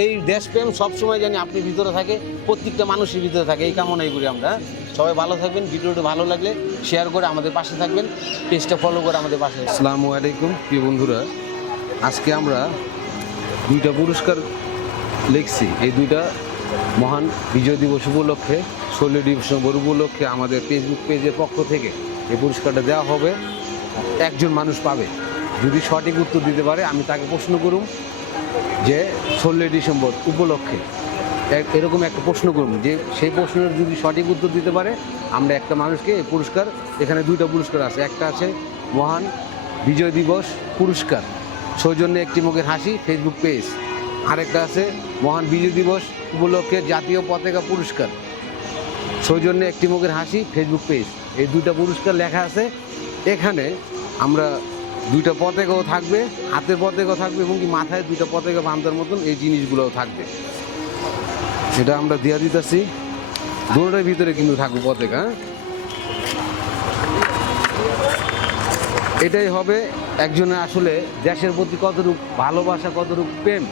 এই দেশপ্রেম সবসময় জানি আপনি ভিতরে থাকে, প্রত্যেকটা মানুষের ভিতরে থাকে, এই কামনাই করি আমরা। সবাই ভালো থাকবেন, ভিডিওটা ভালো লাগলে শেয়ার করে আমাদের পাশে থাকবেন পেজটা ফলো করে আমাদের পাশে আসসালামু আলাইকুম, প্রিয় বন্ধুরা। আজকে আমরা দুইটা পুরস্কার লিখছি। এই দুইটা মহান বিজয় দিবস উপলক্ষে, ষোলো ডিসেম্বর উপলক্ষে আমাদের ফেসবুক পেজের পক্ষ থেকে এই পুরস্কারটা দেওয়া হবে। একজন মানুষ পাবে। যদি সঠিক উত্তর দিতে পারে, আমি তাকে প্রশ্ন করুম। যে ষোলোই ডিসেম্বর উপলক্ষে এরকম একটা প্রশ্ন করুন যে সেই প্রশ্নের যদি সঠিক উত্তর দিতে পারে, আমরা একটা মানুষকে পুরস্কার, এখানে দুইটা পুরস্কার আছে। একটা আছে মহান বিজয় দিবস পুরস্কার, সৌজন্যে একটি মুখের হাসি ফেসবুক পেজ আরেকটা আছে মহান বিজয় দিবস উপলক্ষে জাতীয় পতাকা পুরস্কার, সৌজন্যে একটি মুখের হাসি ফেসবুক পেজ এই দুইটা পুরস্কার লেখা আছে। এখানে আমরা দুইটা পতাকাও থাকবে, হাতের পতাকাও থাকবে এবং কি মাথায় দুইটা পতাকা বাঁধার মতন এই জিনিসগুলোও থাকবে। সেটা আমরা দিয়া দিতেছি। দুটোটার ভিতরে কিন্তু থাকবে পতাকা হ্যাঁ? এটাই হবে একজনের আসলে দেশের প্রতি কতটুকু ভালোবাসা, কতটুকু প্রেম,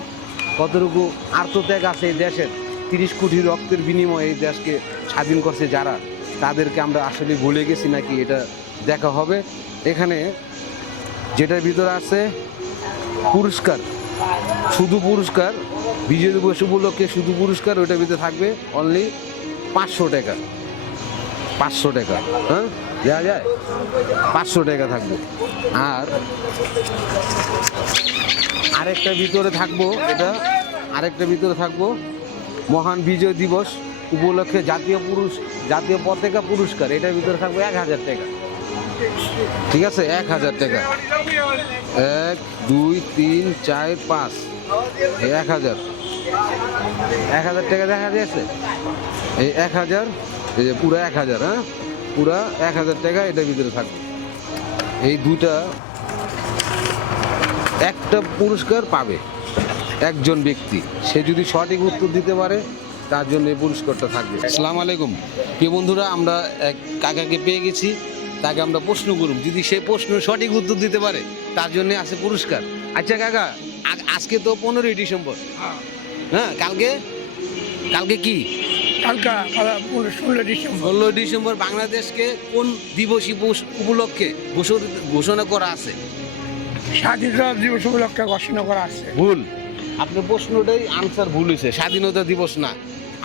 কতটুকু আত্মত্যাগ আছে এই দেশের। তিরিশ কোটি রক্তের বিনিময়ে এই দেশকে স্বাধীন করছে যারা, তাদেরকে আমরা আসলে ভুলে গেছি নাকি এটা দেখা হবে। এখানে যেটার ভিতরে আছে পুরস্কার, শুধু পুরস্কার, বিজয় দিবস উপলক্ষে শুধু পুরস্কার, ওইটার ভিতরে থাকবে অনলি পাঁচশো টাকা। পাঁচশো টাকা হ্যাঁ? দেওয়া যায়? পাঁচশো টাকা থাকবে। আর আরেকটা ভিতরে থাকব, এটা আরেকটা ভিতরে থাকব, মহান বিজয় দিবস উপলক্ষে জাতীয় পুরুষ, জাতীয় পতাকা পুরস্কার, এটার ভিতরে থাকবে এক হাজার টাকা। ঠিক আছে, এক হাজার টাকা। এক, দুই, তিন, চার, পাঁচ। এক হাজার। এক হাজার টাকা দেখা যাচ্ছে? এই এক হাজার, এই যে পুরো এক হাজার হ্যাঁ? পুরো এক হাজার টাকা এটার ভিতরে থাকবে। এই দুইটা একটা পুরস্কার পাবে একজন ব্যক্তি। সে যদি সঠিক উত্তর দিতে পারে, তার জন্য এই পুরস্কারটা থাকবে। আসসালামু আলাইকুম। প্রিয় বন্ধুরা, আমরা এক কাকাকে পেয়ে গেছি। তাকে আমরা প্রশ্ন করুন যদি সে প্রশ্ন সঠিক উত্তর দিতে পারে তার জন্য আছে পুরস্কার। আচ্ছা কাকা আজকে তো পনেরোই ডিসেম্বর। হ্যাঁ কালকে? কালকে কি? কালকা ষোলো ডিসেম্বর। ষোলো ডিসেম্বর বাংলাদেশকে কোন দিবস উপলক্ষে ঘোষণা করা আছে? স্বাধীনতা দিবস উপলক্ষে ঘোষণা করা আছে। ভুল। আপনার প্রশ্নটাই আনসার ভুল হয়েছে স্বাধীনতা দিবস না।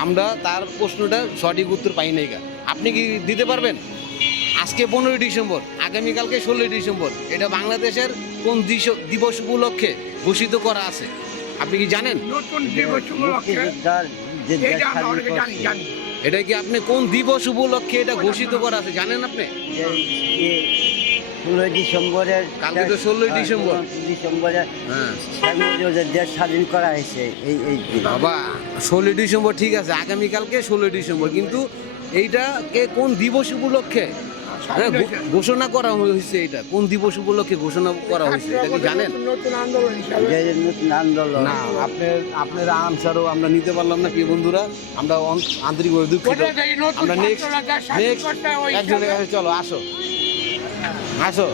আমরা তার প্রশ্নটা সঠিক উত্তর পাই নাই। আপনি কি দিতে পারবেন? আজকে পনেরোই ডিসেম্বর আগামীকালকে ষোলোই ডিসেম্বর। এটা বাংলাদেশের কোন দিবস উপলক্ষে ঘোষিত করা আছে? আপনি কি জানেন? এটা কি আপনি কোন দিবস উপলক্ষে এটা ঘোষিত করা আছে? জানেন আপনি? ষোলোই ডিসেম্বরের কালকে তো 16ই ডিসেম্বর। ডিসেম্বরে হ্যাঁ। দেশ স্বাধীন করা হয়েছে এই এই বাবা ষোলোই ডিসেম্বর ঠিক আছে আগামীকালকে ষোলোই ডিসেম্বর। কিন্তু এইটা কে কোন দিবস উপলক্ষে হ্যাঁ, ঘোষণা করা হয়েছে এটা। কোন দিবস উপলক্ষে ঘোষণা করা হয়েছে? এটা কি জানেন? নতুন আন্দোলন হিসাবে যে নতুন আন্দোলন। না আপনার আপনার আনসারও আমরা নিতে পারলাম না প্রিয় বন্ধুরা। আমরা আন্তরিকভাবে দুঃখিত। আমরা নেক্সট নেক্সট একজনের কাছে চলো আসো। আসো।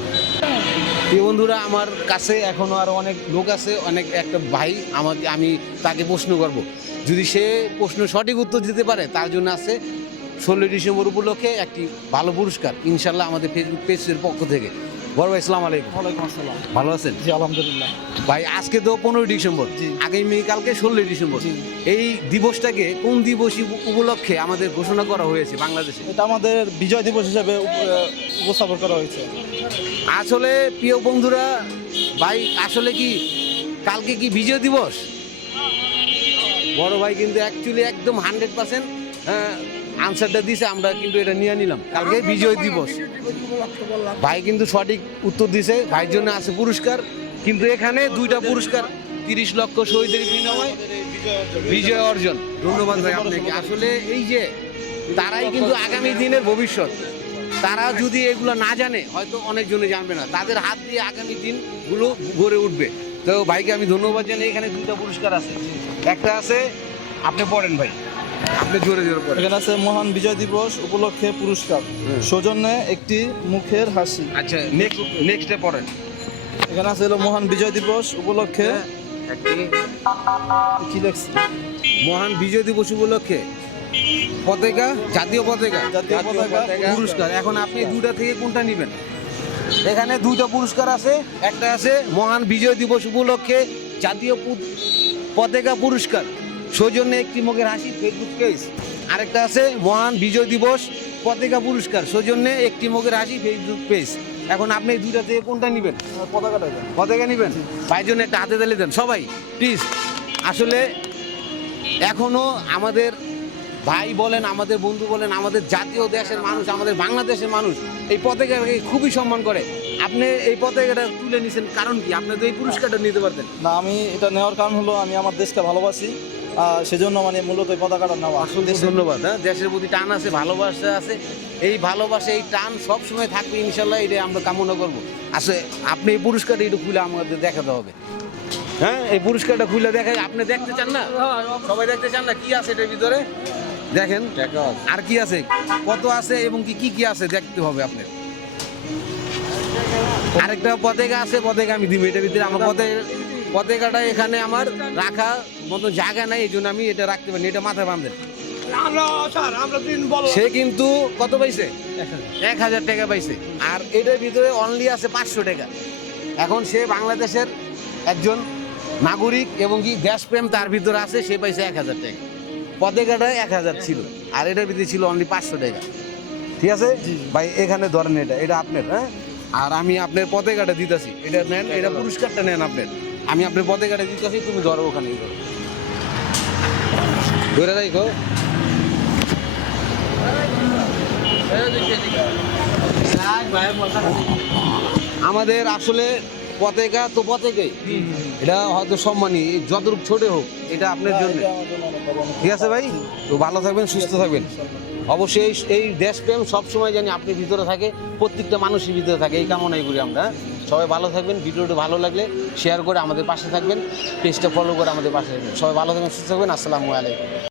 প্রিয় বন্ধুরা আমার কাছে এখনও আরও অনেক লোক আছে অনেক একটা ভাই আমাকে আমি তাকে প্রশ্ন করব। যদি সে প্রশ্ন সঠিক উত্তর দিতে পারে তার জন্য আছে ষোলোই ডিসেম্বর উপলক্ষে একটি ভালো পুরস্কার ইনশাল্লাহ আমাদের ফেসবুক পেজের পক্ষ থেকে। বড় ভাই ইসলাম আলাইকুম। ওয়ালাইকুম আসসালাম। ভালো আছেন? জি আলহামদুলিল্লাহ। ভাই আজকে তো পনেরোই ডিসেম্বর। আগামীকালকে ষোলোই ডিসেম্বর। এই দিবসটাকে কোন দিবস উপলক্ষে আমাদের ঘোষণা করা হয়েছে বাংলাদেশে? এটা আমাদের বিজয় দিবস হিসেবে উপস্থাপন করা হয়েছে। আসলে প্রিয় বন্ধুরা ভাই আসলে কি কালকে কি বিজয় দিবস? বড় ভাই কিন্তু অ্যাকচুয়ালি একদম হান্ড্রেড পার্সেন্ট আনসারটা দিছে, আমরা কিন্তু এটা নিয়ে নিলাম। কালকে বিজয় দিবস। ভাই কিন্তু সঠিক উত্তর দিছে, ভাইয়ের জন্য আছে পুরস্কার। কিন্তু এখানে দুইটা পুরস্কার, তিরিশ লক্ষ শহীদের বিনিময় বিজয় অর্জন। ধন্যবাদ ভাই আপনাকে। আসলে এই যে, তারাই কিন্তু আগামী দিনের ভবিষ্যৎ। তারা যদি এগুলো না জানে, হয়তো অনেকজনে জানবে না। তাদের হাত দিয়ে আগামী দিনগুলো গড়ে উঠবে। তো ভাইকে আমি ধন্যবাদ জানাই এখানে দুইটা পুরস্কার আছে। একটা আছে, আপনি পড়েন ভাই। জোরে জোরে এখানে আছে মহান বিজয় দিবস উপলক্ষে পুরস্কার। সৌজন্যে একটি মুখের হাসি। আচ্ছা নেক্সট নেক্সটে পড়েন। এখানে আছে হলো মহান বিজয় দিবস উপলক্ষে। কি লেখছি? মহান বিজয় দিবস উপলক্ষে পতাকা জাতীয় পতাকা। জাতীয় পতাকা পুরস্কার। এখন আপনি দুটা থেকে কোনটা নেবেন? এখানে দুইটা পুরস্কার আছে। একটা আছে মহান বিজয় দিবস উপলক্ষে জাতীয় পতাকা পুরস্কার। সৌজন্যে একটি মুখের হাসি ফেসবুক পেজ আরেকটা আছে মহান বিজয় দিবস পতাকা পুরস্কার। সৌজন্যে একটি মুখের হাসি ফেসবুক পেজ এখন আপনি দুইটা থেকে কোনটা নেবেন? পতাকাটা। পতাকা নেবেন? ভাইজন একটা হাতে তালি দেন। সবাই প্লিজ আসলে এখনও আমাদের ভাই বলেন আমাদের বন্ধু বলেন আমাদের জাতীয় দেশের মানুষ আমাদের বাংলাদেশের মানুষ এই পতাকাকে খুবই সম্মান করে। আপনি এই পতাকাটা তুলে নিছেন কারণ কি? আপনি তো এই পুরস্কারটা নিতে পারতেন। না আমি এটা নেওয়ার কারণ হলো আমি আমার দেশকে ভালোবাসি। সেজন্য মানে মূলত এই পতাকাটা নেওয়া। অসংখ্য ধন্যবাদ হ্যাঁ? দেশের প্রতি টান আছে ভালোবাসা আছে। এই ভালোবাসা এই টান সবসময় থাকবে ইনশাল্লাহ এটা আমরা কামনা করব। আসলে আপনি এই পুরস্কারটা একটু খুলে আমাদের দেখাতে হবে। হ্যাঁ এই পুরস্কারটা খুলে দেখে আপনি দেখতে চান না? সবাই দেখতে চান না? কি আছে এটার ভিতরে? দেখেন আর কি আছে? কত আছে এবং কি কি কি আছে দেখতে হবে আপনার। আরেকটা পতাকা আছে পতাকা আমি দিব। এটার ভিতরে আমার পতাকা পতাকাটা এখানে আমার রাখা মতো জায়গা নাই এই জন্য আমি এটা রাখতে পারি এটা মাথায় বাঁধেন। সে কিন্তু কত পাইছে? এক হাজার টাকা পাইছে। আর এটার ভিতরে অনলি আছে পাঁচশো টাকা। এখন সে বাংলাদেশের একজন নাগরিক এবং কি দেশপ্রেম তার ভিতরে আছে সে পাইছে এক হাজার টাকা। পতাকাটা এক হাজার ছিল আর এটার ভিতরে ছিল অনলি পাঁচশো টাকা। ঠিক আছে? ভাই এখানে ধরেন এটা এটা আপনার হ্যাঁ? আর আমি আপনার পতাকাটা দিতেছি। এটা নেন এটা পুরস্কারটা নেন আপনার। আমি আপনার পতাকাটা দিতেছি তুমি ধরো ওখানে ধরো। রাখো। আমাদের আসলে পতেকা তো পতাকাই এটা হয়তো সম্মানী, যতটুকু ছোট হোক, এটা আপনার জন্য। ঠিক আছে ভাই? তো ভালো থাকবেন, সুস্থ থাকবেন। অবশ্যই এই- দেশপ্রেম সবসময় জানি আপনি ভিতরে থাকে, প্রত্যেকটা মানুষের ভিতরে থাকে, এই কামনাই করি আমরা? সবাই ভালো থাকবেন, ভিডিওটি ভালো লাগলে শেয়ার করে আমাদের পাশে থাকবেন পেজটা ফলো করে আমাদের পাশে থাকবেন। সবাই ভালো থাকবেন, সুস্থ থাকবেন, আসসালামু আলাইকুম।